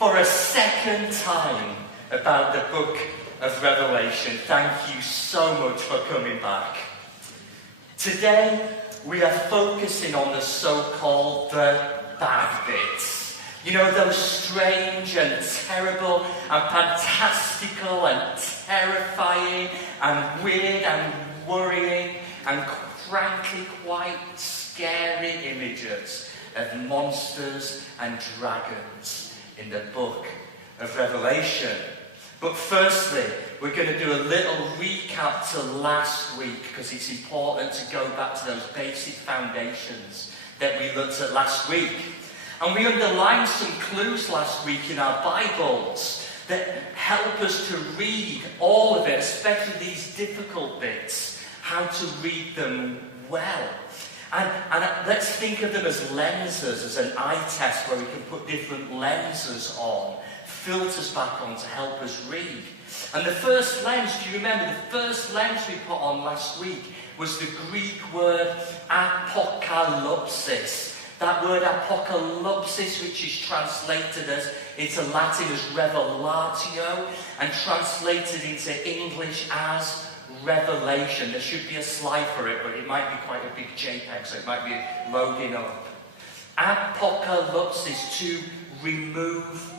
for a second time about the book of Revelation. Thank you so much for coming back. Today, we are focusing on the so-called the bad bits. You know, those strange and terrible and fantastical and terrifying and weird and worrying and frankly quite scary images of monsters and dragons in the book of Revelation. But firstly, we're going to do a little recap to last week because it's important to go back to those basic foundations that we looked at last week. And we underlined some clues last week in our Bibles that help us to read all of it, especially these difficult bits, how to read them well. And let's think of them as lenses, as an eye test where we can put different lenses on, filters back on to help us read. And the first lens, do you remember, the first lens we put on last week was the Greek word apokalypsis. That word apokalypsis, which is translated as, into Latin as revelatio, and translated into English as revelation. There should be a slide for it, but it might be quite a big JPEG, so it might be loading up. Apokalypsis, to remove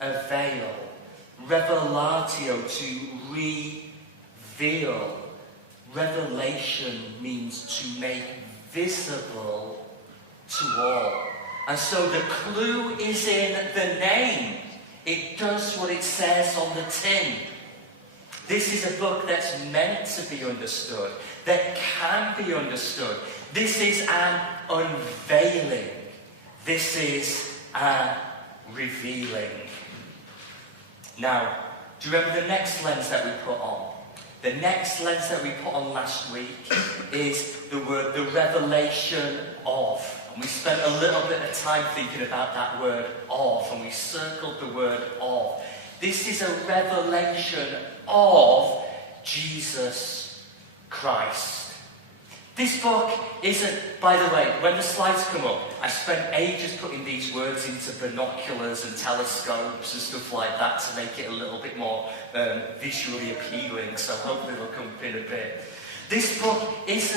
a veil. Revelatio, to reveal. Revelation means to make visible to all. And so the clue is in the name. It does what it says on the tin. This is a book that's meant to be understood, that can be understood. This is an unveiling. This is a revealing. Now, do you remember the next lens that we put on? The next lens that we put on last week is the word, the revelation of. And we spent a little bit of time thinking about that word of, and we circled the word of. This is a revelation of Jesus Christ. This book isn't, by the way, when the slides come up, I spent ages putting these words into binoculars and telescopes and stuff like that to make it a little bit more visually appealing, so hopefully it'll come up in a bit. This book is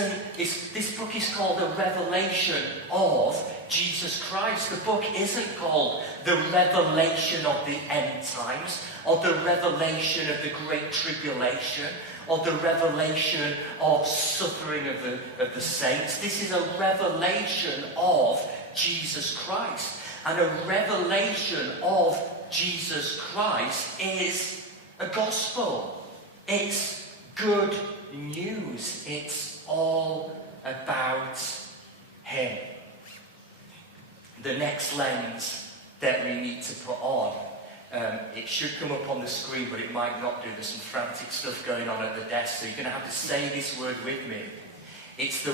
called the Revelation of Jesus Christ. The book isn't called the Revelation of the End Times, or the Revelation of the Great Tribulation, or the revelation of suffering of the saints. This is a revelation of Jesus Christ. And a revelation of Jesus Christ is a gospel. It's good news. It's all about Him. The next lens that we need to put on, it should come up on the screen, but it might not do. There's some frantic stuff going on at the desk, so you're going to have to say this word with me. It's the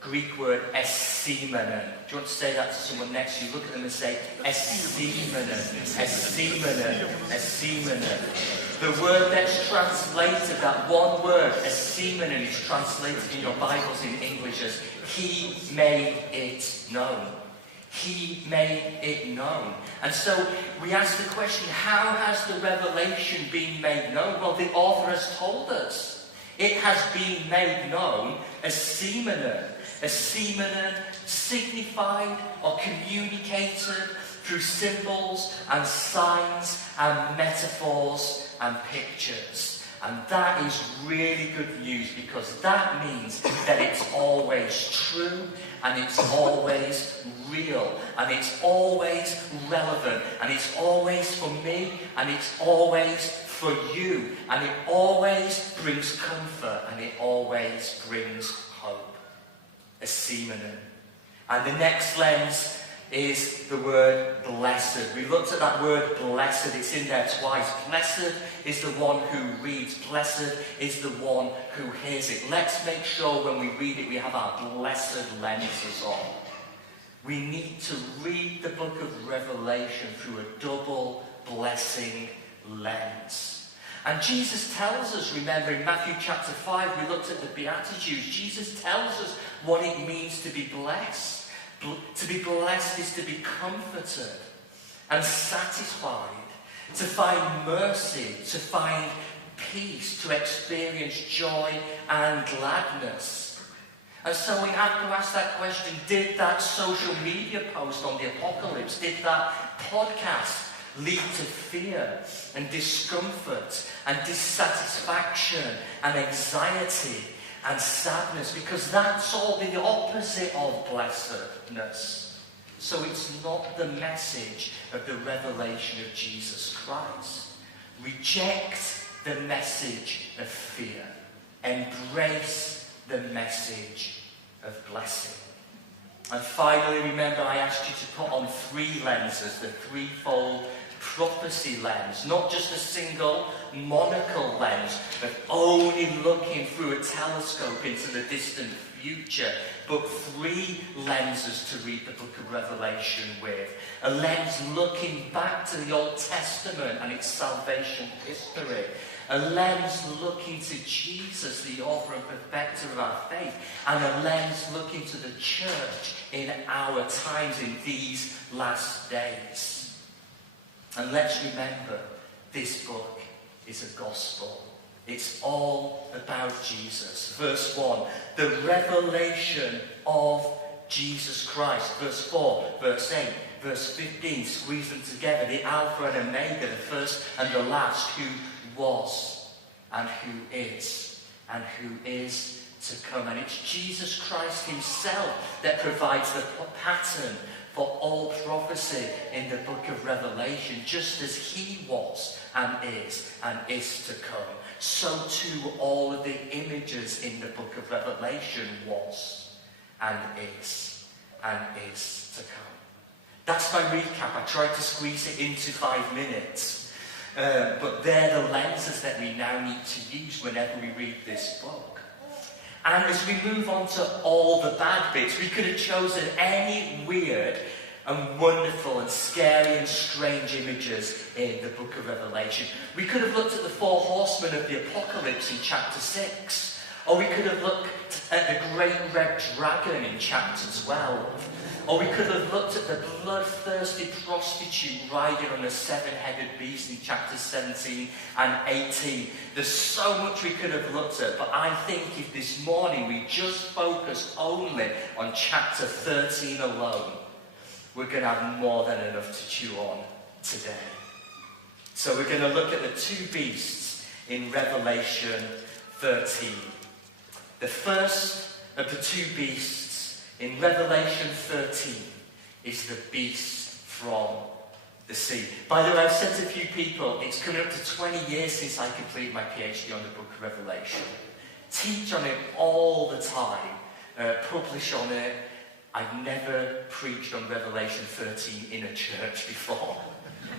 Greek word essemenon. Do you want to say that to someone next to you? Look at them and say, essemenon, essemenon, essemenon. The word that's translated, that one word, essemenon, is translated in your Bibles in English as He made it known. He made it known. And so we ask the question, how has the revelation been made known? Well, the author has told us. It has been made known as essemenon. Essemenon signified or communicated through symbols and signs and metaphors and pictures. And that is really good news, because that means that it's always true, and it's always real, and it's always relevant, and it's always for me, and it's always for you, and it always brings comfort, and it always brings hope. Essemenon. And the next lens is the word blessed. We looked at that word blessed. It's in there twice. Blessed is the one who reads. Blessed is the one who hears it. Let's make sure when we read it we have our blessed lenses on. We need to read the book of Revelation through a double blessing lens. And Jesus tells us, remember in Matthew chapter 5, we looked at the Beatitudes. Jesus tells us what it means to be blessed. To be blessed is to be comforted. and satisfied, to find mercy, to find peace, to experience joy and gladness. And so we have to ask that question, did that social media post on the apocalypse, did that podcast lead to fear and discomfort and dissatisfaction and anxiety and sadness? Because that's all the opposite of blessedness. So it's not the message of the revelation of Jesus Christ. Reject the message of fear. Embrace the message of blessing. And finally, remember I asked you to put on 3 lenses, the threefold prophecy lens, not just a single monocle lens, but only looking through a telescope into the distant future, but 3 lenses to read the book of Revelation with. A lens looking back to the Old Testament and its salvation history. A lens looking to Jesus, the author and perfecter of our faith. And a lens looking to the church in our times, in these last days. And let's remember, this book is a gospel. It's all about Jesus. Verse 1, the revelation of Jesus Christ. Verse 4, verse 8, verse 15, squeeze them together. The Alpha and Omega, the first and the last, who was and who is to come. And it's Jesus Christ himself that provides the pattern for all prophecy in the book of Revelation. Just as he was and is to come, so too all of the images in the book of Revelation was and is to come. That's my recap. I tried to squeeze it into 5 minutes. But they're the lenses that we now need to use whenever we read this book. And as we move on to all the bad bits, we could have chosen any weird and wonderful and scary and strange images in the book of Revelation. We could have looked at the 4 horsemen of the apocalypse in chapter 6. Or we could have looked at the great red dragon in chapter 12. Or we could have looked at the bloodthirsty prostitute riding on a 7-headed beast in chapters 17 and 18. There's so much we could have looked at, but I think if this morning we just focus only on chapter 13 alone, we're going to have more than enough to chew on today. So we're going to look at the 2 beasts in Revelation 13. The first of the 2 beasts in Revelation 13 is the beast from the sea. By the way, I've said to a few people, it's coming up to 20 years since I completed my PhD on the book of Revelation. Teach on it all the time, publish on it. I've never preached on Revelation 13 in a church before.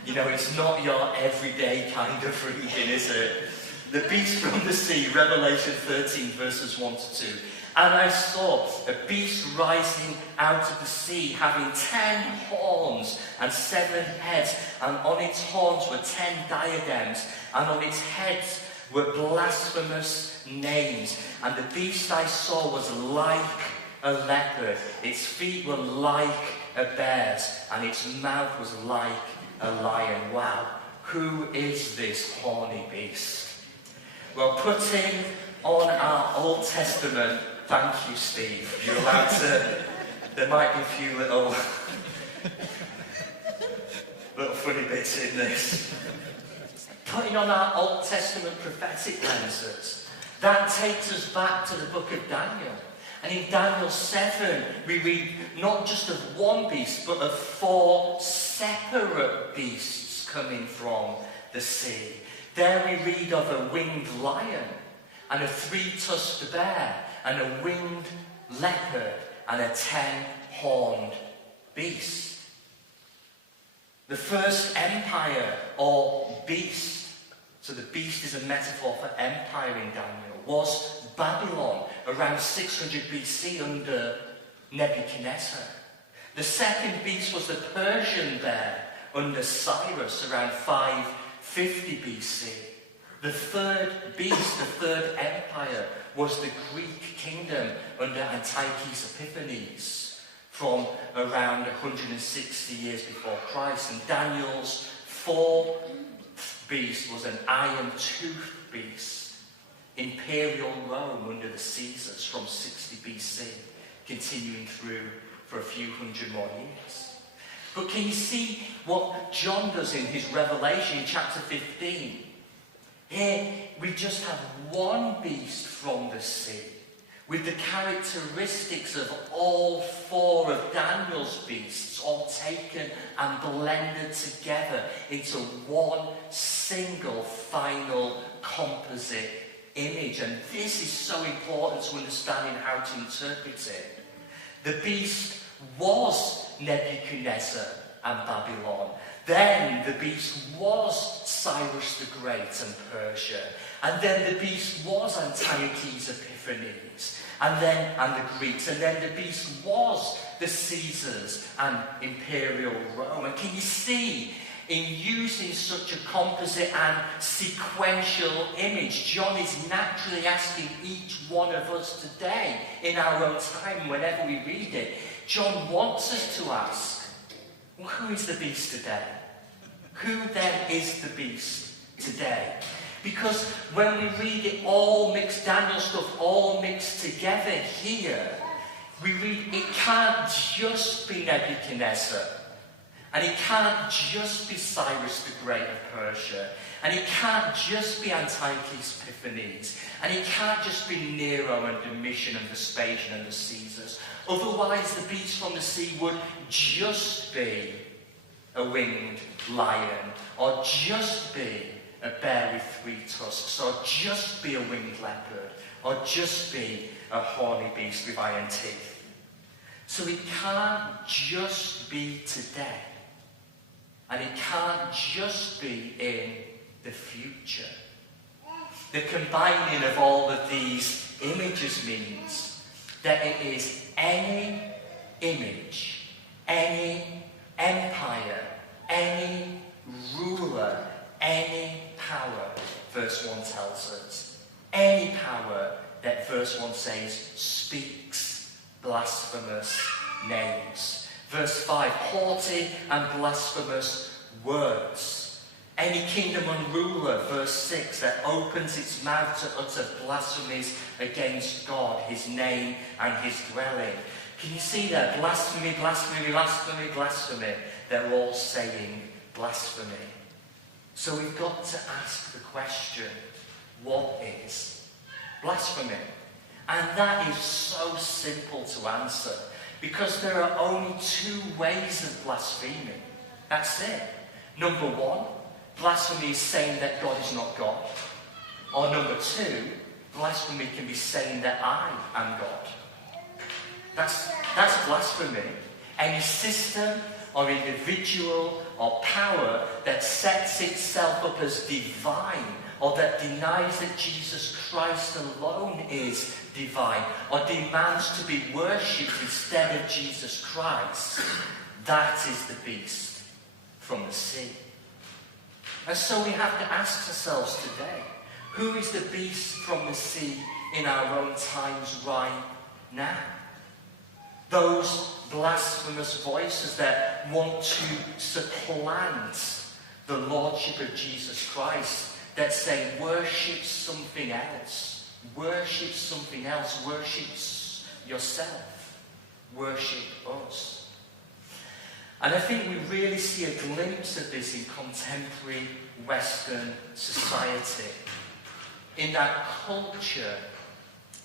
You know, it's not your everyday kind of reading, is it? The beast from the sea, Revelation 13, verses 1 to 2. And I saw a beast rising out of the sea, having 10 horns and 7 heads, and on its horns were 10 diadems, and on its heads were blasphemous names. And the beast I saw was like a leopard, its feet were like a bear's, and its mouth was like a lion. Wow, who is this horny beast? Well, putting on our Old Testament, thank you, Steve. You're allowed to, there might be a few little funny bits in this. Putting on our Old Testament prophetic lenses, that takes us back to the book of Daniel. And in Daniel 7, we read not just of one beast, but of 4 separate beasts coming from the sea. There we read of a winged lion, and a 3-tusked bear, and a winged leopard, and a 10-horned beast. The first empire, or beast, so the beast is a metaphor for empire in Daniel, was Babylon, around 600 BC under Nebuchadnezzar. The second beast was the Persian bear under Cyrus, around 550 BC. The third beast, the third empire, was the Greek kingdom under Antiochus Epiphanes, from around 160 years before Christ. And Daniel's fourth beast was an iron-toothed beast. Imperial Rome under the Caesars from 60 BC, continuing through for a few hundred more years. But can you see what John does in his Revelation in chapter 15? Here we just have one beast from the sea, with the characteristics of all four of Daniel's beasts all taken and blended together into one single final composite image. And this is so important to understanding how to interpret it. The beast was Nebuchadnezzar and Babylon. Then the beast was Cyrus the Great and Persia. And then the beast was Antiochus Epiphanes. And the Greeks. And then the beast was the Caesars and Imperial Rome. And can you see, in using such a composite and sequential image, John is naturally asking each one of us today, in our own time, whenever we read it, John wants us to ask, well, who is the beast today? Who then is the beast today? Because when we read it all mixed, Daniel stuff all mixed together here, we read it can't just be Nebuchadnezzar. And it can't just be Cyrus the Great of Persia. And it can't just be Antiochus Epiphanes. And it can't just be Nero and Domitian and Vespasian and the Caesars. Otherwise, the beast from the sea would just be a winged lion, or just be a bear with 3 tusks, or just be a winged leopard, or just be a horny beast with iron teeth. So it can't just be today. And it can't just be in the future. The combining of all of these images means that it is any image, any empire, any ruler, any power, verse 1 tells us. Any power that verse 1 says speaks blasphemous names. Verse 5, haughty and blasphemous words. Any kingdom and ruler, verse 6, that opens its mouth to utter blasphemies against God, his name and his dwelling. Can you see that? Blasphemy, blasphemy, blasphemy, blasphemy. They're all saying blasphemy. So we've got to ask the question, what is blasphemy? And that is so simple to answer, because there are only 2 ways of blaspheming. That's it. Number 1, blasphemy is saying that God is not God. Or number 2, blasphemy can be saying that I am God. That's blasphemy. Any system or individual or power that sets itself up as divine, or that denies that Jesus Christ alone is divine, or demands to be worshipped instead of Jesus Christ, that is the beast from the sea. And so we have to ask ourselves today, who is the beast from the sea in our own times right now? Those blasphemous voices that want to supplant the lordship of Jesus Christ, that say, worship something else. Worship something else. Worship yourself. Worship us. And I think we really see a glimpse of this in contemporary Western society. In that culture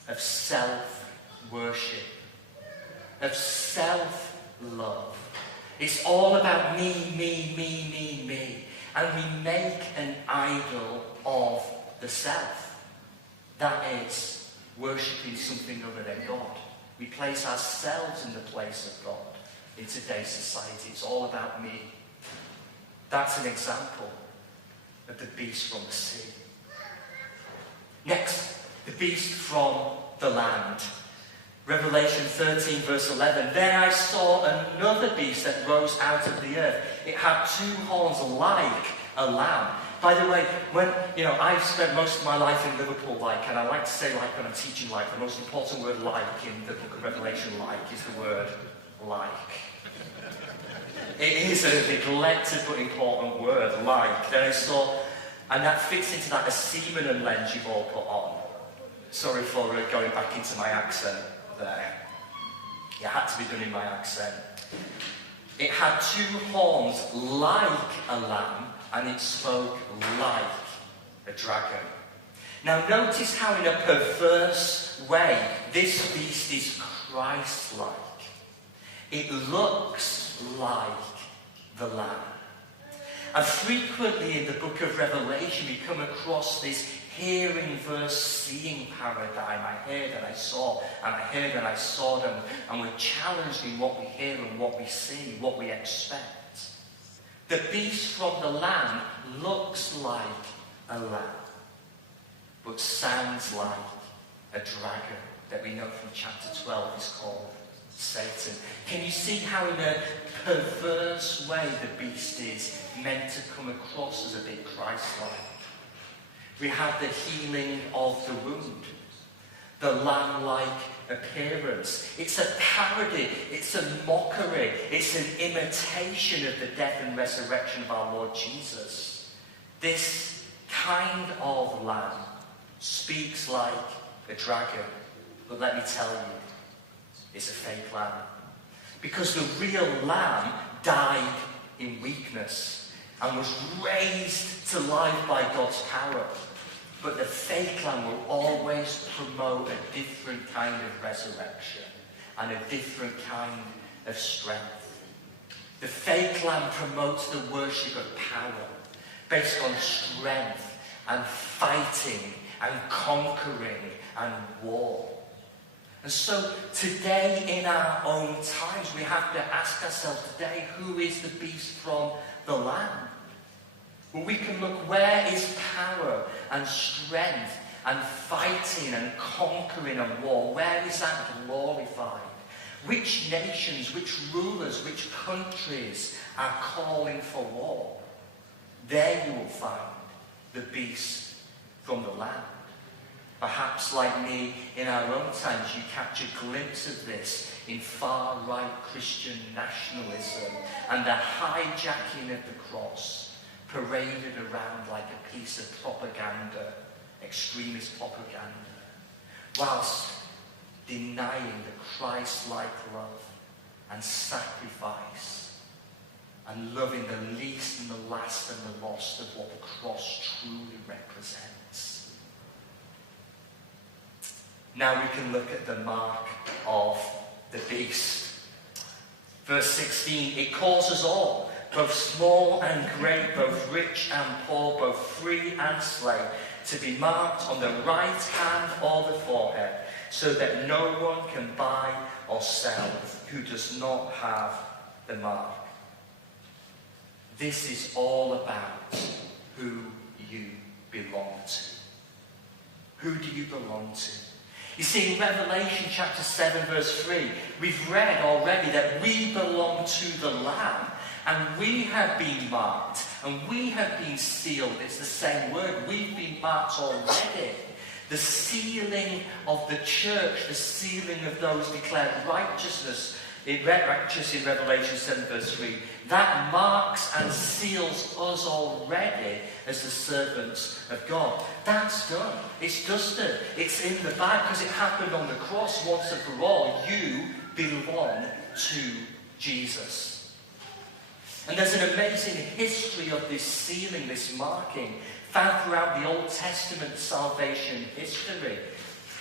of self-worship, of self-love. It's all about me, me, me, me, me. And we make an idol of the self. That is worshipping something other than God. We place ourselves in the place of God in today's society. It's all about me. That's an example of the beast from the sea. Next, the beast from the land. Revelation 13 verse 11. Then I saw another beast that rose out of the earth. It had 2 horns like a lamb. By the way, I've spent most of my life in Liverpool, and I like to say when I'm teaching the most important word in the book of Revelation, is the word like. It is a neglected but important word, like. Then I saw, and that fits into that Asimonan lens you've all put on. Sorry for going back into my accent there. It had to be done in my accent. It had two horns like a lamb, and it spoke like a dragon. Now notice how in a perverse way this beast is Christ-like. It looks like the lamb. And frequently in the book of Revelation we come across this hearing versus seeing paradigm. I heard and I saw, and I heard and I saw them, and we're challenged in what we hear and what we see, what we expect. The beast from the lamb looks like a lamb, but sounds like a dragon that we know from chapter 12 is called Satan. Can you see how in a perverse way the beast is meant to come across as a bit Christ-like? We have the healing of the wound, the lamb-like appearance. It's a parody, it's a mockery, it's an imitation of the death and resurrection of our Lord Jesus. This kind of lamb speaks like a dragon, but let me tell you, it's a fake lamb. Because the real lamb died in weakness and was raised to life by God's power. But the fake lamb will always promote a different kind of resurrection and a different kind of strength. The fake lamb promotes the worship of power based on strength and fighting and conquering and war. And so today in our own times we have to ask ourselves today, who is the beast from the lamb? Well, we can look, where is power and strength and fighting and conquering and war? Where is that glorified? Which nations, which rulers, which countries are calling for war? There you will find the beast from the lamb. Perhaps, like me, in our own times, you catch a glimpse of this in far-right Christian nationalism and the hijacking of the cross, paraded around like a piece of propaganda, extremist propaganda, whilst denying the Christ-like love and sacrifice and loving the least and the last and the lost of what the cross truly represents. Now we can look at the mark of the beast. Verse 16, it calls us all, both small and great, both rich and poor, both free and slave, to be marked on the right hand or the forehead, so that no one can buy or sell who does not have the mark. This is all about who you belong to. Who do you belong to? You see, in Revelation chapter 7 verse 3, we've read already that we belong to the Lamb, and we have been marked, and we have been sealed. It's the same word. We've been marked already. The sealing of the church, the sealing of those declared righteous in Revelation 7 verse 3, that marks and seals us already as the servants of God. That's done. It's dusted. It's in the bag because it happened on the cross once and for all. You belong to Jesus. And there's an amazing history of this sealing, this marking, found throughout the Old Testament salvation history.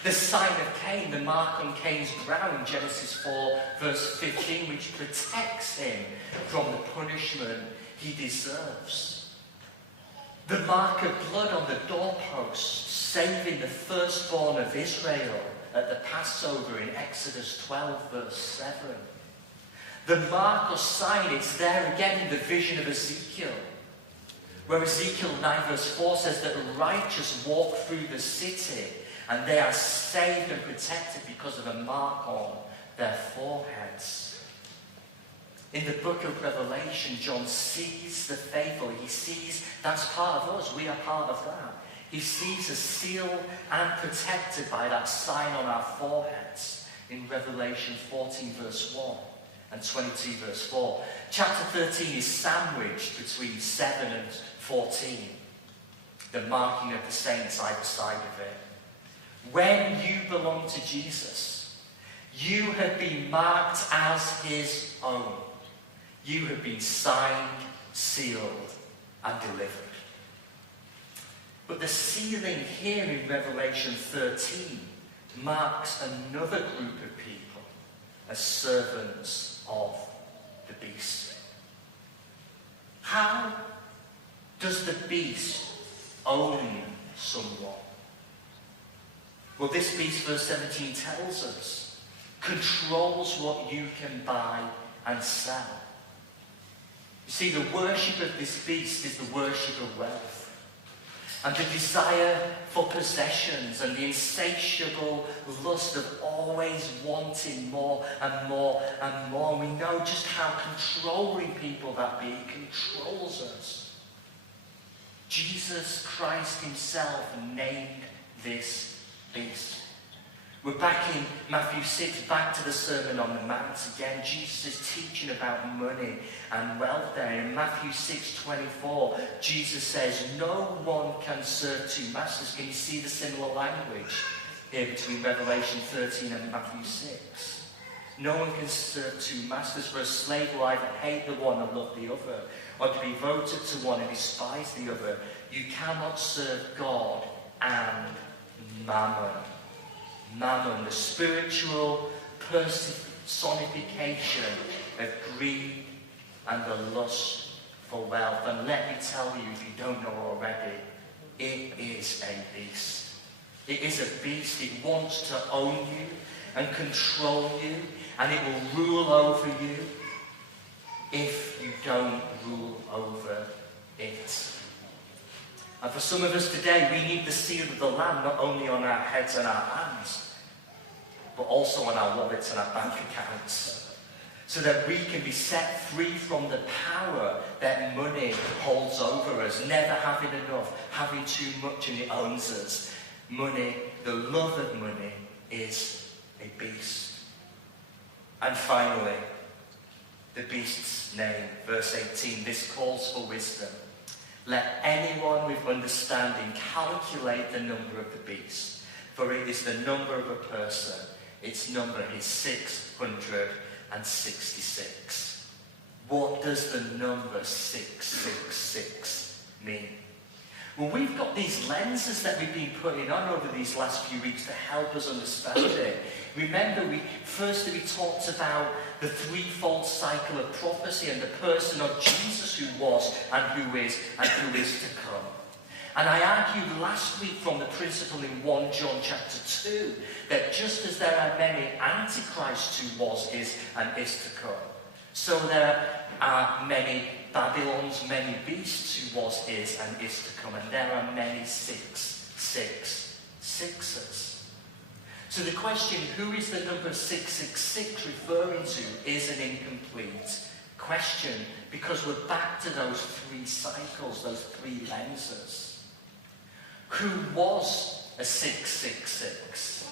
The sign of Cain, the mark on Cain's brow in Genesis 4 verse 15, which protects him from the punishment he deserves. The mark of blood on the doorpost, saving the firstborn of Israel at the Passover in Exodus 12 verse 7. The mark or sign, it's there again in the vision of Ezekiel, where Ezekiel 9 verse 4 says that the righteous walk through the city and they are saved and protected because of a mark on their foreheads. In the book of Revelation, John sees the faithful. He sees that's part of us. We are part of that. He sees us sealed and protected by that sign on our foreheads in Revelation 14 verse 1. and 22 verse 4. Chapter 13 is sandwiched between 7 and 14. The marking of the saints either side of it. When you belong to Jesus, you have been marked as his own. You have been signed, sealed, and delivered. But the sealing here in Revelation 13 marks another group of people as servants of the beast. How does the beast own someone? Well, this beast, verse 17 tells us, controls what you can buy and sell. You see, the worship of this beast is the worship of wealth. And the desire for possessions and the insatiable lust of always wanting more and more and more. We know just how controlling people that be. It controls us. Jesus Christ himself named this beast. We're back in Matthew 6, back to the Sermon on the Mount again. Jesus is teaching about money and wealth there. In Matthew 6:24, Jesus says, no one can serve two masters. Can you see the similar language here between Revelation 13 and Matthew 6? No one can serve two masters, for a slave will either hate the one and love the other, or to be devoted to one and despise the other. You cannot serve God and mammon. Mammon, the spiritual personification of greed and the lust for wealth. And let me tell you, if you don't know already, it is a beast. It is a beast. It wants to own you and control you, and it will rule over you if you don't rule over it. And for some of us today, we need the seal of the Lamb not only on our heads and our hands, but also on our wallets and our bank accounts, so that we can be set free from the power that money holds over us, never having enough, having too much, and it owns us. Money, the love of money, is a beast. And finally, the beast's name, verse 18, this calls for wisdom. Let anyone with understanding calculate the number of the beast, for it is the number of a person. Its number is 666. What does the number 666 mean? Well, we've got these lenses that we've been putting on over these last few weeks to help us understand it. Remember, we talked about the threefold cycle of prophecy and the person of Jesus who was and who is to come. And I argued last week from the principle in 1 John chapter 2 that just as there are many antichrists who was, is, and is to come, so there are many Babylons, many beasts who was, is, and is to come, and there are many 666s. So the question, who is the number 666 referring to, is an incomplete question, because we're back to those three cycles, those three lenses. Who was a 666?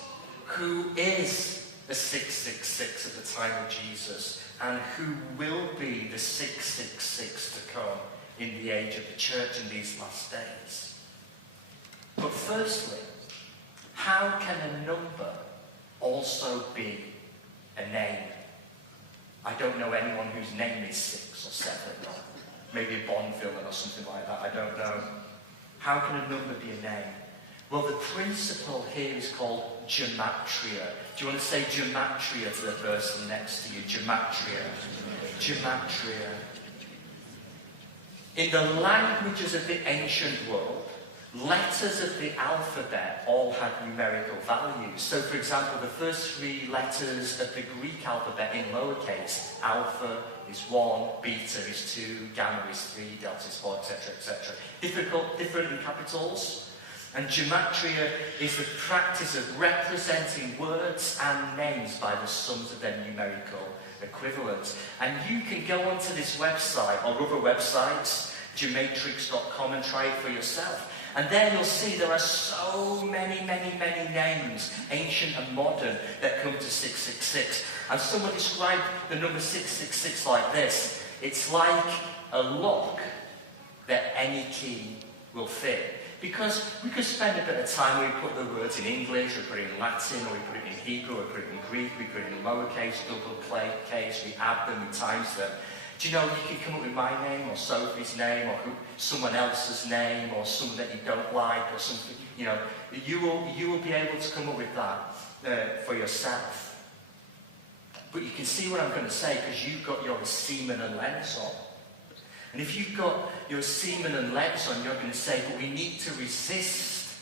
Who is a 666 at the time of Jesus? And who will be the 666 to come in the age of the church in these last days? But firstly, how can a number also be a name? I don't know anyone whose name is 6 or 7, or maybe a Bond villain or something like that, I don't know. How can a number be a name? Well, the principle here is called gematria. Do you want to say gematria to the person next to you? Gematria. Gematria. In the languages of the ancient world, letters of the alphabet all had numerical values. So, for example, the first 3 letters of the Greek alphabet in lowercase, alpha is 1, beta is 2, gamma is 3, delta is 4, etc., etc. Different in capitals. And gematria is the practice of representing words and names by the sums of their numerical equivalents. And you can go onto this website or other websites, gematrix.com, and try it for yourself. And there you'll see there are so many names, ancient and modern, that come to 666. And someone described the number 666 like this. It's like a lock that any key will fit. Because we could spend a bit of time where we put the words in English, we put it in Latin, or we put it in Hebrew, or we put it in Greek, we put it in lowercase, double case, we add them, we times them. Do you know, you can come up with my name, or Sophie's name, or someone else's name, or someone that you don't like, or something, you know. You will be able to come up with that for yourself. But you can see what I'm going to say, because you've got your semen and lens on. And if you've got your semen and lens on, you're going to say, but we need to resist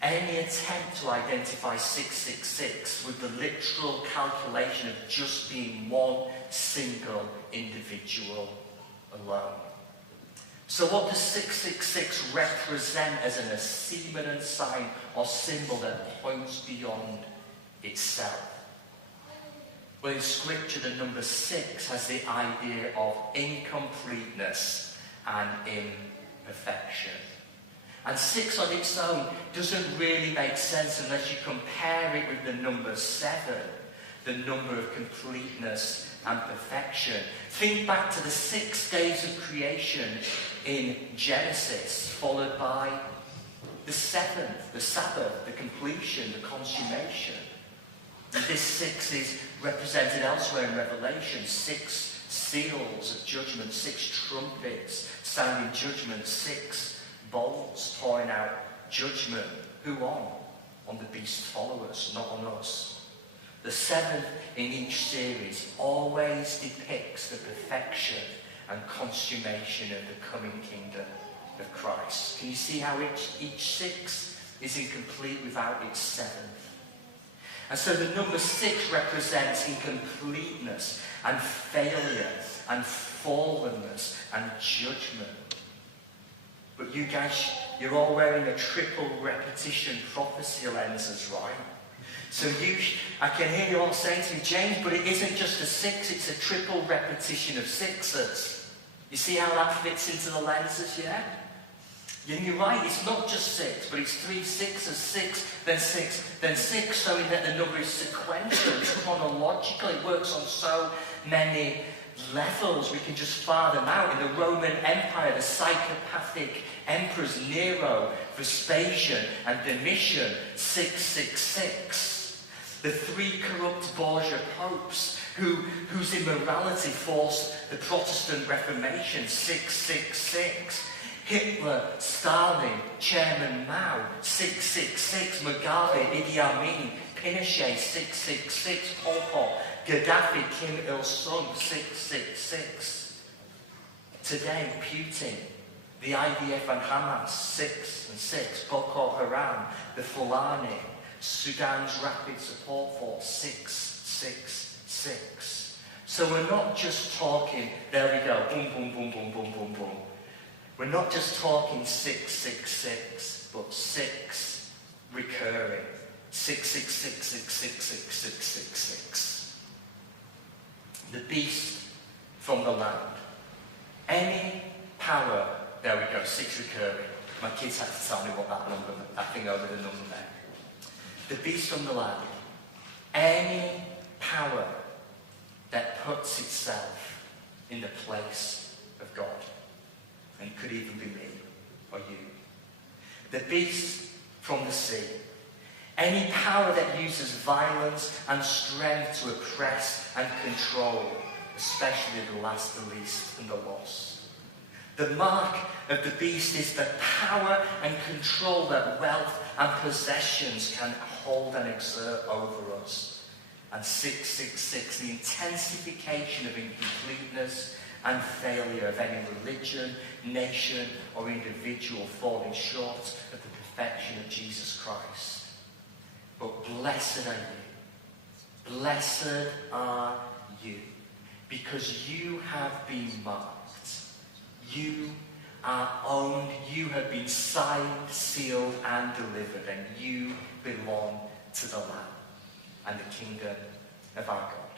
any attempt to identify 666 with the literal calculation of just being one single individual alone. So what does 666 represent as a semen and sign or symbol that points beyond itself? Well, in Scripture, the number 6 has the idea of incompleteness and imperfection. And 6 on its own doesn't really make sense unless you compare it with the number 7, the number of completeness and perfection. Think back to the 6 days of creation in Genesis, followed by the 7th, the Sabbath, the completion, the consummation. And this 6 is represented elsewhere in Revelation. 6 seals of judgment, 6 trumpets sounding judgment, 6 bowls pouring out judgment. Who on? On the beast's followers, not on us. The 7th in each series always depicts the perfection and consummation of the coming kingdom of Christ. Can you see how each 6 is incomplete without its 7th? And so the number 6 represents incompleteness and failure and fallenness and judgment. But you guys, you're all wearing a triple repetition prophecy lenses, right? So I can hear you all saying to me, James, but it isn't just a 6, it's a triple repetition of 6s. You see how that fits into the lenses, yeah? And you're right, it's not just 6, but it's 3 6s, 6, then 6, then 6, showing that the number is sequential, it's chronological, it works on so many levels. We can just far them out. In the Roman Empire, the psychopathic emperors Nero, Vespasian, and Domitian, 666. The 3 corrupt Borgia popes whose immorality forced the Protestant Reformation, 666. Hitler, Stalin, Chairman Mao, 666, Mugabe, Idi Amin, Pinochet, 666, Pol Pot, Gaddafi, Kim Il-sung, 666. Today, Putin, the IDF and Hamas, 6 and 6, Boko Haram, the Fulani, Sudan's Rapid Support Force, 666. So we're not just talking, there we go, boom, boom, boom, boom, boom, boom, boom. We're not just talking 666, but 6 recurring. 666, 666, 666. The beast from the land. Any power, there we go, 6 recurring. My kids had to tell me what that thing over the number meant. The beast from the land. Any power that puts itself in the place of God. And it could even be me or you. The beast from the sea. Any power that uses violence and strength to oppress and control, especially the last, the least, and the lost. The mark of the beast is the power and control that wealth and possessions can hold and exert over us. And 666, the intensification of incompleteness and failure of any religion, nation, or individual falling short of the perfection of Jesus Christ. But blessed are you. Blessed are you. Because you have been marked. You are owned. You have been signed, sealed, and delivered. And you belong to the Lamb and the kingdom of our God.